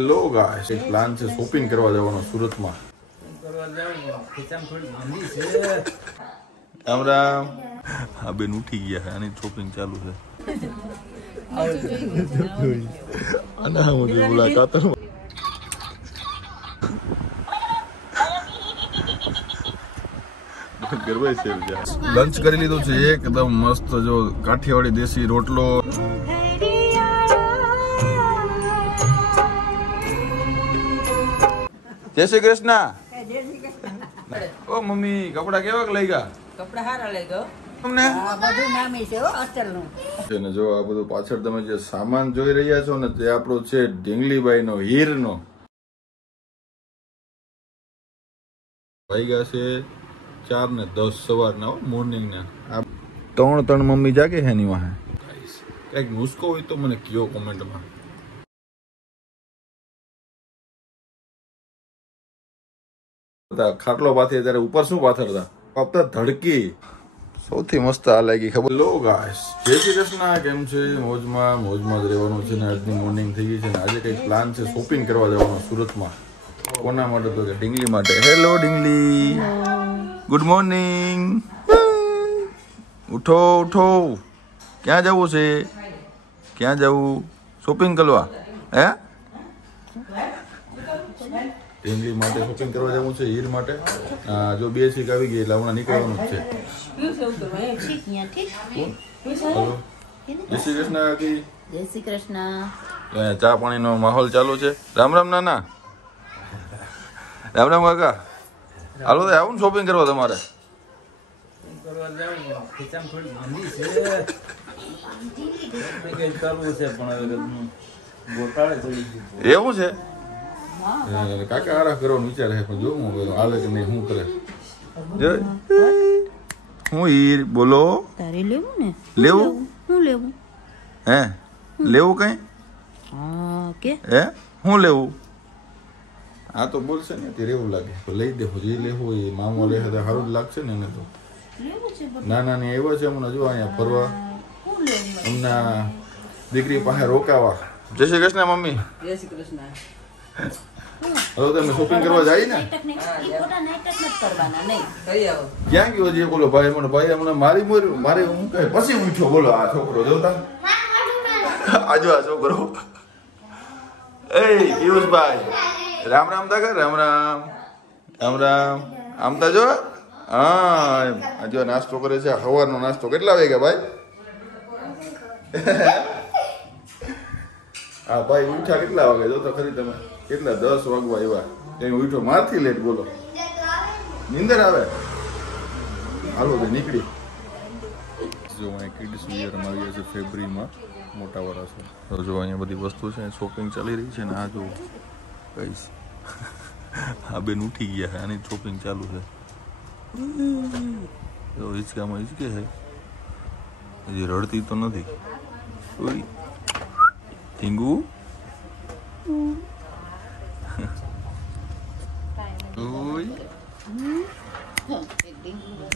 Hello guys, એક plan છે shopping કરવા જવાનો સુરતમાં. રામ રામ. હા બેન ઉઠી ગયા છે, આની શોપિંગ ચાલુ છે. લંચ કરી લીધું છે એકદમ મસ્ત, જો કાઠિયાવાડી દેશી રોટલો. જય શ્રી કૃષ્ણ. ઓ મમ્મી, કપડા કેવા લઈ ગયા? કપડા સારા લઈ ગયો તમને. બધું નામી છે અસ્તરનું. ને જો આ બધું પાછળ તમે જે સામાન જોઈ રહ્યા છો ને, તે આપણો છે ઢીંગલીબાઈ નો હીરનો. વાગ્યા છે 4:10 સવારના, મોર્નિંગ ના. આ ત્રણ મમ્મી જાગે છે એની વાહે. કઈક નુસ્ખો હોય તો મને કયો કોમેન્ટમાં. ખાટલો પાથરી ત્યારે ઉપર શું પાથરતા? ફક્ત ધડકી. સૌથી મસ્ત આ લાગી ખબર. લો ગાઈસ, જય શ્રી કૃષ્ણ. કેમ છે? મોજમાં જ રહેવાનું છે ને. આજની મોર્નિંગ થઈ ગઈ છે ને આજે કઈક પ્લાન છે શોપિંગ કરવા જવાનો સુરતમાં. કોના માટે? તો કે ઢીંગલી માટે. હેલો ઢીંગલી, ગુડ મોર્નિંગ. ઉઠો ઉઠો. ક્યાં જવું છે? ક્યાં જવું? શોપિંગ કરવા? હે? ઢીંગલી માટે શોપિંગ કરવા જવું છે, હીર માટે. જો 2 સીક આવી ગઈ એટલે હમણાં નીકળવાનું જ છે. જય શ્રી કૃષ્ણ કાકી. જય શ્રી કૃષ્ણ. ચા પાણીનો માહોલ ચાલુ છે. રામ રામ નાના. રામ રામ કાકા. હાલો તો આવું ને શોપિંગ કરવા તમારે. એવું છે? કાકા આરા કરવાનો વિચાર છે, પણ જોવું હાલે કે નહીં, શું કરે. હું હીર બોલો. તારે લેવું ને? લેવું? શું લેવું? હે લેવું કઈ? હા કે હે શું લેવું? આ તો બોલશે ને ત્યારે એવું લાગે તો લઈ દેવું. જે લેવું એ મામો લે તો સારું જ લાગશે ને એને તો. નાના ને એવા છે હમણાં જો અહીંયા ફરવા, હમણાં દીકરી પાસે રોકાવા. જય શ્રી કૃષ્ણ મમ્મી. જય શ્રી કૃષ્ણ. હવે તમે શોપિંગ કરવા જાય ને? ક્યાં ગયો છે બોલો ભાઈ? મને ભાઈ હમણાં મારે હું કહે પછી ઉઠ્યો. બોલો આ છોકરો જોતા આજો આ છોકરો. એ પિયુષભાઈ, રામ રામ તા કર. રામ રામ. રામ રામ. આમ તા જો. હા જો નાસ્તો કરે છે, સવારનો નાસ્તો. કેટલા વાગ્યા ભાઈ? હા ભાઈ ઉઠ્યા કેટલા વાગે જો તો ખરી તમે? કેટલા? 10 વાગવા એવા. કઈ ઉઠો મારથી લેટ. બોલો નીંદર આવે? હાલો તો નીકળી. જો અહીંયા કિડ્સ વિયર આવી છે ફેબ્રુઆરીમાં, મોટા વાળા છે. તો જો અહીંયા બધી વસ્તુ છે, શોપિંગ ચાલી રહી છે ને. આ જો કઈશ આ બેન ઉઠી ગયા છે, આની શોપિંગ ચાલુ છે. તો હિંચકામાં હિંચકે છે, હજી રડતી તો નથી. ટીંગુ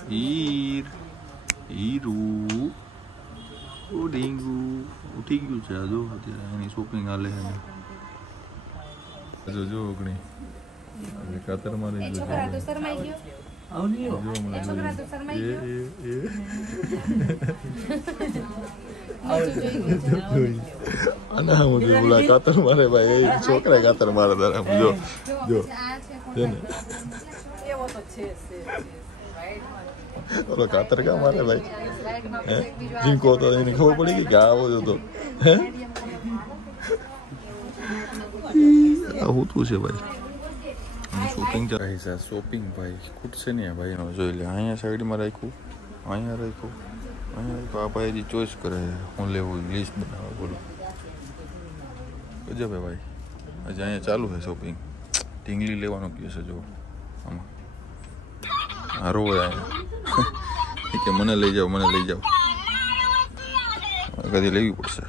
હીર હીરું ડીંગુ ઉઠી ગયું છે. જો અત્યારે એની શોપિંગ હાલે છે. જો ઓગણી કાતર મારી જો કાતર મારે ભાઈ. છોકરા કાતર મારે તારા. જો જો છે ને કાતર કા મારે ભાઈ. જીંકો તો એને ખબર પડી ગઈ કે આવો જ હતો. આવું તું છે ભાઈ. શોપિંગ ચાલે છે. શોપિંગ ભાઈ ખૂટશે નહીં ભાઈ. જોઈ લે, અહીંયા સાઈડમાં રાખ્યું, અહીંયા રાખ્યું, અહીંયા રાખ્યું. આ ભાઈ ચોઈસ કરે હું લેવું, લિસ્ટ બનાવે. બોલો ગજબ હે ભાઈ. હજી અહીંયા ચાલુ છે શોપિંગ. ઢીંગલી લેવાનું કહે છે. જો આમાં હારો હોય અહીંયા કે મને લઈ જાઓ, મને લઈ જાઓ. કદી લેવી પડશે.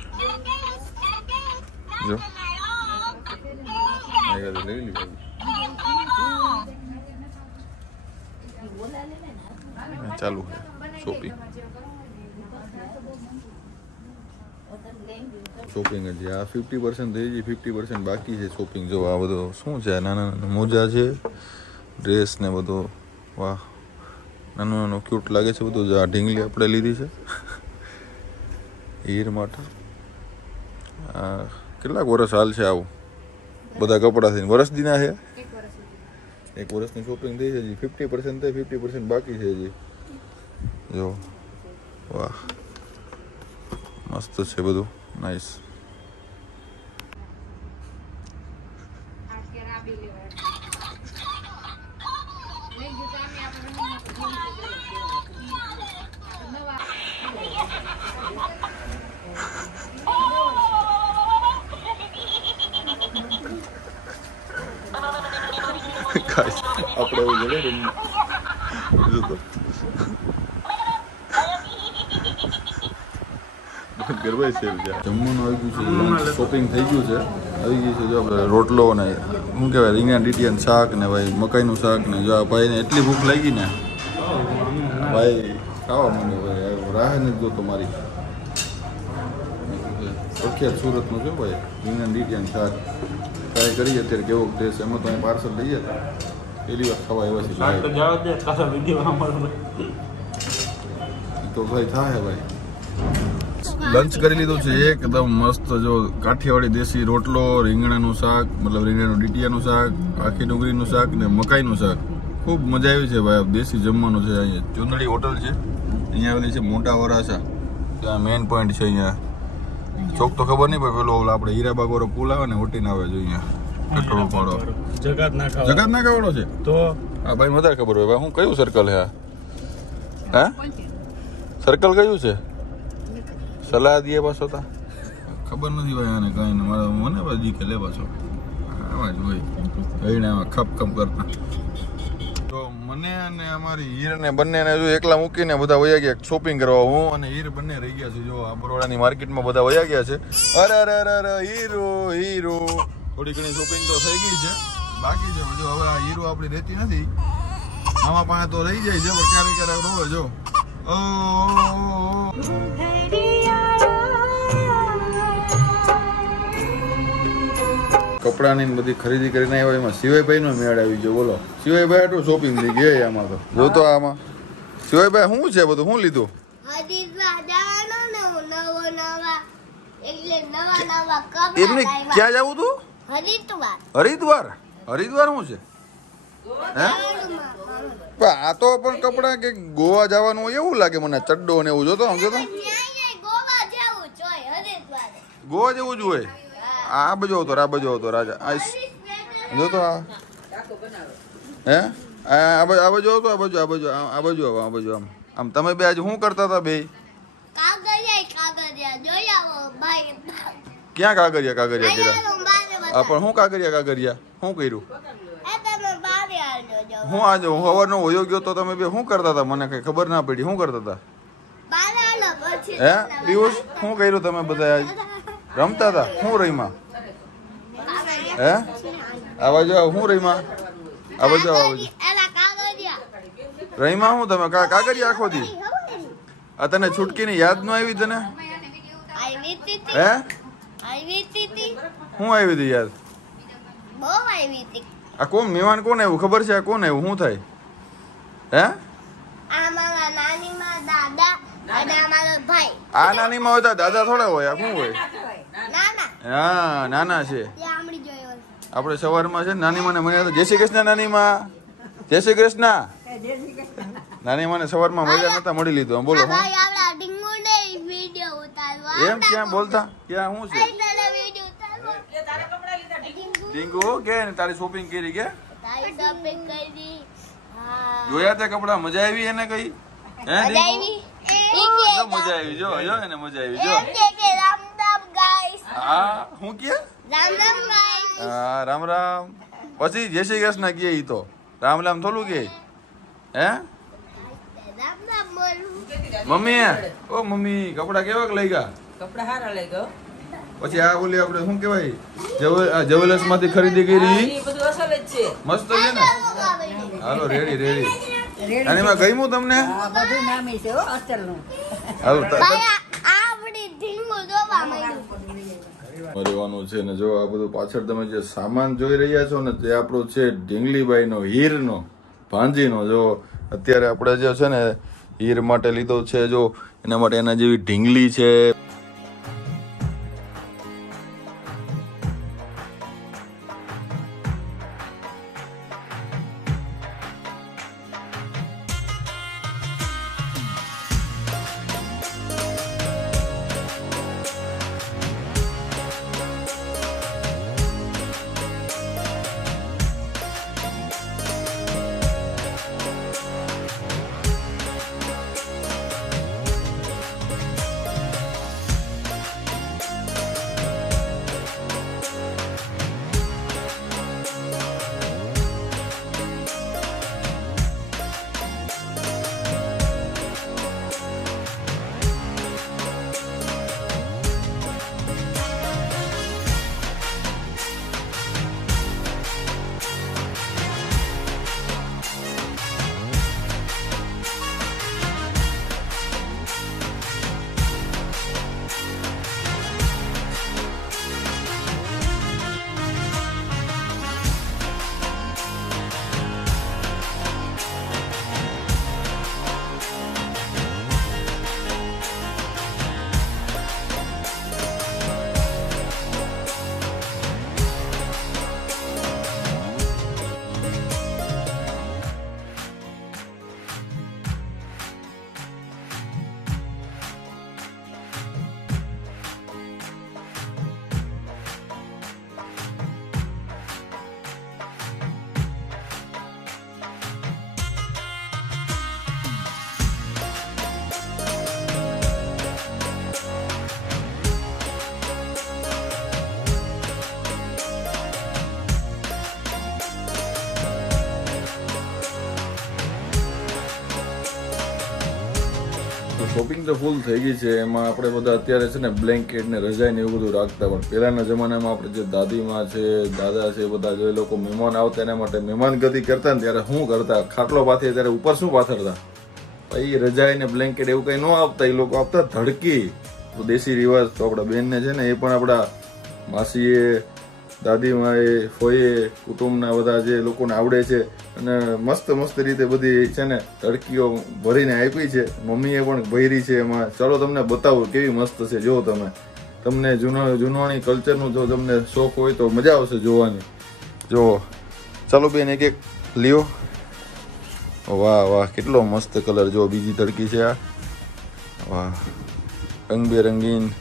જો કદી લઈ લીધી. ચાલુ છે શોપિંગ. શોપિંગ જ આ 50% થઈ ગઈ, 50% બાકી છે શોપિંગ. જો આ બધું શું છે, નાના નાના મોજા છે, ડ્રેસ ને બધું. વાહ, નાનું નાનું ક્યુટ લાગે છે બધું. આ ઢીંગલી આપણે લીધી છે હીર માટે. કેટલાક વર્ષ હાલ છે આવું બધા કપડાં થઈને? વર્ષ દીના છે, 1 વર્ષની શોપિંગ થઈ છે. હજી 50% થઈ, 50% બાકી છે હજી. જો વાહ, મસ્ત છે બધું, નાઈસ. આપણે એવું જોડે ગરબાઈ છે. જમવાનું આવી ગયું છે, શોપિંગ થઈ ગયું છે, આવી ગયું છે. જો આપણે રોટલો ને શું કહેવાય, રીંગણા ડીટીયા શાક ને ભાઈ મકાઈનું શાક ને. જો આ ભાઈને એટલી ભૂખ લાગી ને ભાઈ, ખાવા મને ભાઈ રાહ નથી જોતો મારી. પ્રખ્યાત સુરતનું છે ભાઈ રીંગણા ડીટીયા શાક. ટ્રાય કરીએ અત્યારે કેવો ટેસ્ટ. એમાં તો અહીં પાર્સલ લઈએ પહેલી વાર ખાવા આવ્યા છે તો ભાઈ થાય ભાઈ. લંચ કરી લીધું છે એકદમ મસ્ત. જો કાઠિયાવાડી દેશી રોટલો, રીંગણાનું શાક, મતલબ રીંગણાનું ડીટીયાનું શાક, આખી ડુંગળીનું શાક ને મકાઈનું શાક. ખૂબ મજા આવી છે ભાઈ. દેશી જમવાનું છે. અહીંયા ચુંદડી હોટલ છે, અહીંયા આવેલી છે મોટા વરાસા. ત્યાં મેઇન પોઈન્ટ છે. અહીંયા ચોક તો ખબર નહીં, પણ પેલો આપણે હીરાબાગ વાળો પુલ આવે ને ઓટીને આવે છે. અહીંયા પેટ્રોલ વાળો જગત નાકા વાળો છે. તો હા ભાઈ વધારે ખબર હોય. ભાઈ હું કયું સર્કલ હે? હા સર્કલ કયું છે? સલાહ દે પાછો તા ખબર નથી ભાઈ આને કઈ ને. મારે મને ભાઈ કે લે પાછો આવા જ હોય કઈને આમાં ખપ ખપ કરતા. તો મને અને અમારી હીરને બંનેને જો એકલા મૂકીને બધા વયા ગયા શોપિંગ કરવા. હું અને હીર બંને રહી ગયા છે. જો આ બરોડાની માર્કેટમાં બધા વયા ગયા છે. અરે અરે અરે અરે હીરો હીરો. થોડી ઘણી શોપિંગ તો થઈ ગઈ છે, બાકી છે. જો હવે આ હીરો આપણી રહેતી નથી, આમાં પાસે તો રહી જાય છે, પણ ક્યારેક ક્યારેક રોવે. જો કપડાની બધી ખરીદી કરીને આવ્યા. એમાં શિવાયભાઈ નો મેળ આવી ગયો. બોલો શિવાયભાઈ આટલું શોપિંગ થઈ ગયા આમાં તો. જો તો આમાં શિવાયભાઈ શું છે બધું? શું લીધું? એમને ક્યાં જવું તું? હરિદ્વાર. હરિદ્વાર શું છે? હે આ તો પણ કપડા કે ગોવા જવાનું હોય એવું લાગે મને. ચડ્ડો ને એવું જોતો સમજો તો ગોવા જેવું જ હોય. આ બાજુ હતો, આ બાજુ હતો રાજા. જો તો આ હે આ બાજુ હતો, આ બાજુ આ બાજુ આ બાજુ આ બાજુ આમ આમ. તમે બે આજે શું કરતા હતા બે? ક્યાં કાગરિયા કાગરિયા કર્યા? પણ શું કાગરિયા કાગરિયા શું કર્યું? હું આજે હું સવારનો હોયો ગયો તો તમે બે શું કરતા હતા? મને કઈ ખબર ના પડી. શું કરતા હતા? હે પિયુષ શું કર્યું તમે બધા? રમતા હતા? શું રહીમાં? હે આ બાજુ શું રહીમાં? આ બાજુ આ બાજુ રહીમાં શું તમે કાગરિયા આખો દી? આ તને છૂટકીની યાદ ન આવી તને? હે શું આવી હતી યાદ? આ કોણ મહેમાન કોણ આવ્યું ખબર છે? આ કોણ આવ્યું? શું થાય? હે આ નાની માં હોય દાદા થોડા હોય. આ શું હોય? હા નાના છે. આપણે સવારમાં છે નાની માં મને જય શ્રી કૃષ્ણ. નાની માં જય શ્રી કૃષ્ણ. નાની માં સવારમાં મજા નતા મળી લીધું. બોલો એમ ક્યાં બોલતા? ક્યાં શું છે? ડીંગુ કે તારી શોપિંગ કરી કે જોયા તે કપડા? મજા આવી એને કઈ? હે મજા આવી. જો જો એને મજા આવી. જો હા હું કે હા રામ રામ. પછી જય શ્રી કૃષ્ણ કે ઈ તો રામ રામ થોડું કે હે મમ્મી? ઓ મમ્મી કપડા કેવાક લઈ ગયા? કપડા સારા લઈ ગયો. પછી આ ઓલી આપણે શું કહેવાય જવેલર્સ માંથી ખરીદી કરી બધું અસલ જ છે. મસ્ત છે ને? હાલો રેડી રેડી. અને એમાં ગમ્યું તમને? બધું નામી છે હો અસલ નું. હાલો આપણી ઢીંગુ રહેવાનું છે ને જો આ બધું પાછળ તમે જે સામાન જોઈ રહ્યા છો ને તે આપણો છે ઢીંગલીબાઈનો હીરનો ભાંજીનો. જો અત્યારે આપણે જે છે ને હીર માટે લીધો છે, જો એના માટે એના જેવી ઢીંગલી છે. શોપિંગ તો ફૂલ થઈ ગઈ છે. એમાં આપણે બધા અત્યારે છે ને બ્લેન્કેટ ને રજાઈ ને એવું બધું રાખતા, પણ પહેલાના જમાનામાં આપણે જે દાદીમાં છે, દાદા છે, બધા જો એ લોકો મહેમાન આવતા એના માટે મહેમાન ગતિ કરતા ને ત્યારે શું કરતા, ખાટલો પાથરીએ ત્યારે ઉપર શું પાથરતા, ભાઈ રજાઈ ને બ્લેન્કેટ એવું કઈ ન આપતા, એ લોકો આપતા ધડકી. તો દેશી રિવાજ તો આપણા બેનને છે ને એ પણ આપણા માસીએ, દાદીમાએ, ફોઈએ, કુટુંબના બધા જે લોકોને આવડે છે અને મસ્ત મસ્ત રીતે બધી છે ને તડકીઓ ભરીને આપી છે. મમ્મીએ પણ ભરી છે એમાં. ચાલો તમને બતાવું કેવી મસ્ત છે. જો તમને જૂનવાણી કલ્ચરનું જો તમને શોખ હોય તો મજા આવશે જોવાની. જો ચાલો બેન એક એક લ્યો. વાહ વાહ, કેટલો મસ્ત કલર. જો બીજી તડકી છે આ. વાહ, રંગબેરંગીન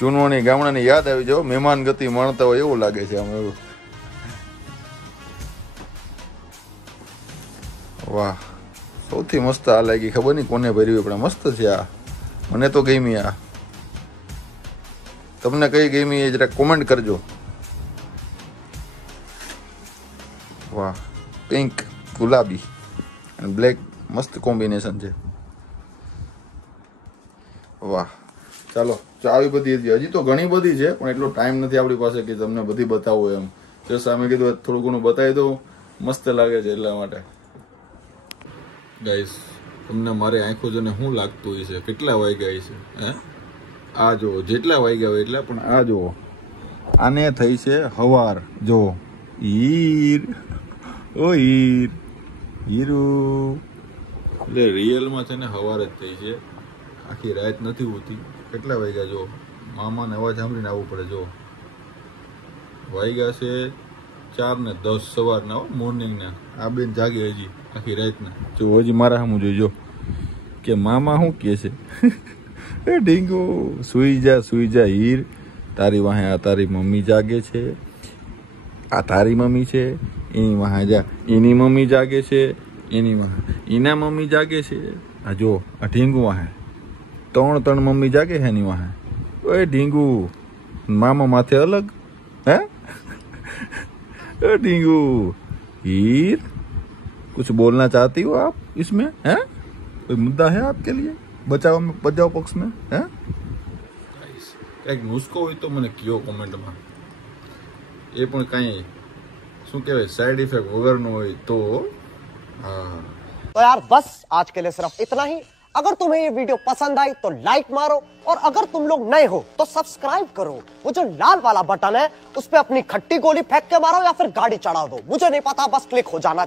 જૂનવાણી ગામડાની યાદ આવી જાવ. મહેમાન ગતિ માણતા હોય એવું લાગે છે આમ. એવું વાહ, સૌથી મસ્ત આ લાગી. ખબર નહીં કોને ભર્યું પણ મસ્ત છે આ. મને તો ગમી આ. તમને કઈ ગમી એ જરા કોમેન્ટ કરજો. વાહ, પિંક, ગુલાબી અને બ્લેક મસ્ત કોમ્બિનેશન છે. વાહ, ચાલો આવી બધી હજી તો ઘણી બધી છે પણ એટલો ટાઈમ નથી આપણી પાસે કે તમને બધી બતાવું એમ. જો સામે કીધું થોડું ઘણું બતાવી દઉં, મસ્ત લાગે છે એટલા માટે. ગાઈસ, તમને મારી આંખો જોઈને શું લાગતું હોય છે, કેટલા વાગ્યા છે હે? આ જો જેટલા વાગ્યા હોય એટલા, પણ આ જો આને થઈ છે હવાર. જો હીર, ઓ હીર, હીરું. એટલે રિયલમાં છે ને હવાર જ થઈ છે, આખી રાત નથી હોતી. કેટલા વાગ્યા જો, મામાને અવાજ સાંભળીને આવવું પડે. જો વાગ્યા છે 4:10 સવારના, મોર્નિંગના. આ બેન જાગે હજી આખી રાતના. જો હજી મારા સામું જોઈજો કે મામા શું કહે છે. એ ઢીંગો, સુઈ જા હીર, તારી વાહે આ તારી મમ્મી જાગે છે, આ તારી મમ્મી છે, એની વાહે જા એની મમ્મી જાગે છે, એની વાહે એના મમ્મી જાગે છે. આ જો આ ઢીંગુ વાહે ત્રણ મમ્મી જાગે છે એની વાહે. ઓય ઢીંગુ, મામા માથે અલગ હે? ढींगू, हीर कुछ बोलना चाहती हो आप इसमें है? कोई मुद्दा है आपके लिए बचाव पक्ष में है? કઈક નુસ્ખો હોય તો મને કયો કોમેન્ટમાં. એ પણ કઈ શું કહેવાય સાઈડ ઇફેક્ટ વગરનો હોય તો. હા तो यार बस आज के लिए सिर्फ इतना ही. अगर तुम्हें ये वीडियो पसंद आई तो लाइक मारो और अगर तुम लोग नए हो तो सब्सक्राइब करो। वो जो लाल वाला बटन है उस पे अपनी खट्टी गोली फेंक के मारो या फिर गाड़ी चढ़ा दो, मुझे नहीं पता, बस क्लिक हो जाना।